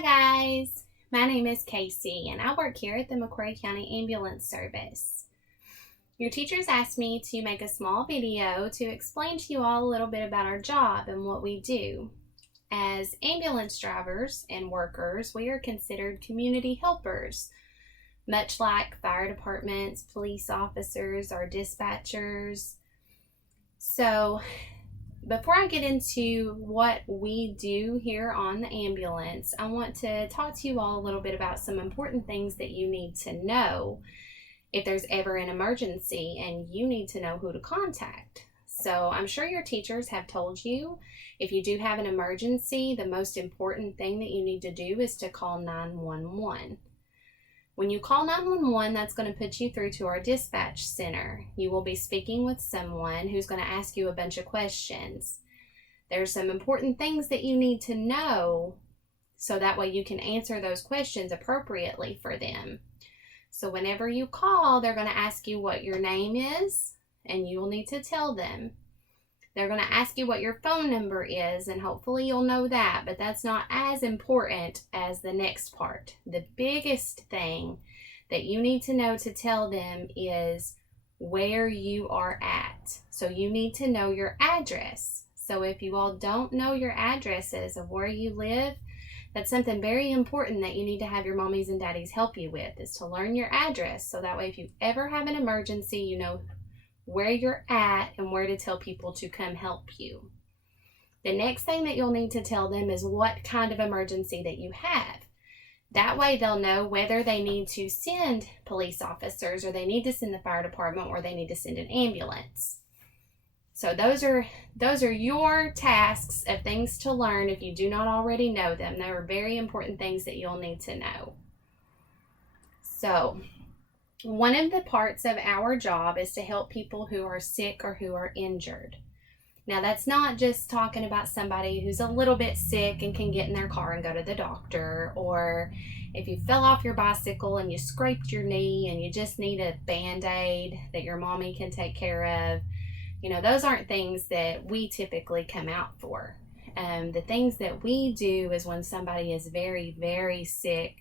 Hi guys, my name is Casey and I work here at the McRae County Ambulance Service. Your teachers asked me to make a small video to explain to you all a little bit about our job and what we do. As ambulance drivers and workers, we are considered community helpers, much like fire departments, police officers, or dispatchers. So before I get into what we do here on the ambulance, I want to talk to you all a little bit about some important things that you need to know if there's ever an emergency and you need to know who to contact. So I'm sure your teachers have told you if you do have an emergency, the most important thing that you need to do is to call 911. When you call 911, that's going to put you through to our dispatch center. You will be speaking with someone who's going to ask you a bunch of questions. There's some important things that you need to know so that way you can answer those questions appropriately for them. So whenever you call, they're going to ask you what your name is, and you will need to tell them. They're going to ask you what your phone number is, and hopefully you'll know that, but that's not as important as the next part. The biggest thing that you need to know to tell them is where you are at. So you need to know your address. So if you all don't know your addresses of where you live, that's something very important that you need to have your mommies and daddies help you with, is to learn your address. So that way if you ever have an emergency, you know where you're at and where to tell people to come help you. The next thing that you'll need to tell them is what kind of emergency that you have. That way they'll know whether they need to send police officers, or they need to send the fire department, or they need to send an ambulance. So those are your tasks of things to learn if you do not already know them. They are very important things that you'll need to know. So one of the parts of our job is to help people who are sick or who are injured. Now, that's not just talking about somebody who's a little bit sick and can get in their car and go to the doctor, or if you fell off your bicycle and you scraped your knee and you just need a Band-Aid that your mommy can take care of. You know, those aren't things that we typically come out for. The things that we do is when somebody is very, very sick,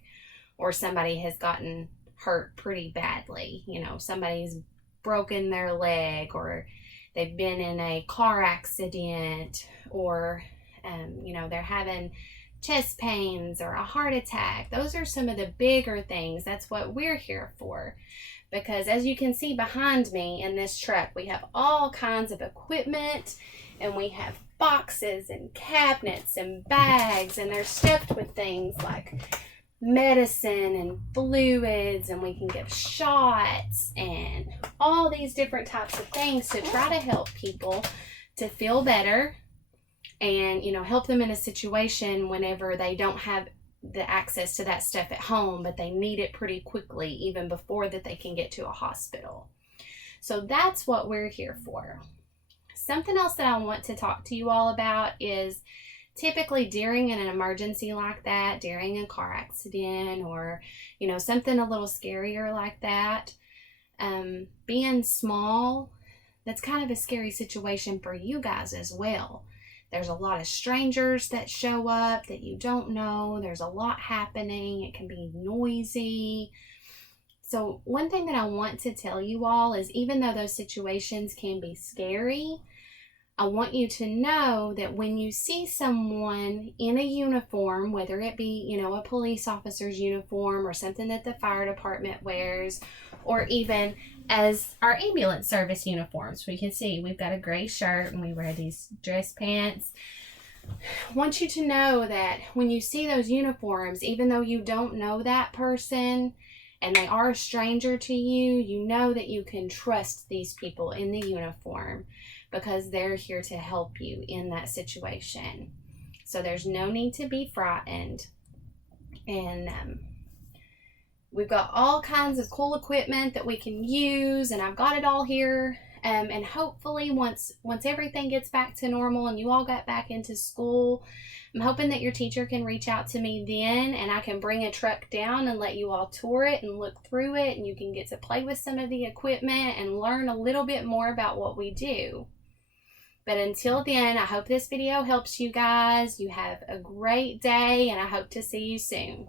or somebody has gotten hurt pretty badly. You know, somebody's broken their leg, or they've been in a car accident, or they're having chest pains or a heart attack. Those are some of the bigger things. That's what we're here for, because as you can see behind me in this truck, we have all kinds of equipment, and we have boxes and cabinets and bags, and they're stuffed with things like medicine and fluids, and we can give shots and all these different types of things to try to help people to feel better and help them in a situation whenever they don't have the access to that stuff at home, but they need it pretty quickly, even before that they can get to a hospital. So that's what we're here for. Something else that I want to talk to you all about is typically during an emergency like that, during a car accident, or something a little scarier like that, being small, that's kind of a scary situation for you guys as well. There's a lot of strangers that show up that you don't know. There's a lot happening. It can be noisy. So one thing that I want to tell you all is, even though those situations can be scary, I want you to know that when you see someone in a uniform, whether it be, a police officer's uniform or something that the fire department wears, or even as our ambulance service uniforms, we can see we've got a gray shirt and we wear these dress pants. I want you to know that when you see those uniforms, even though you don't know that person and they are a stranger to you, you know that you can trust these people in the uniform, because they're here to help you in that situation. So there's no need to be frightened. And we've got all kinds of cool equipment that we can use, and I've got it all here. And hopefully once everything gets back to normal and you all got back into school, I'm hoping that your teacher can reach out to me then, and I can bring a truck down and let you all tour it and look through it, and you can get to play with some of the equipment and learn a little bit more about what we do. But until then, I hope this video helps you guys. You have a great day, and I hope to see you soon.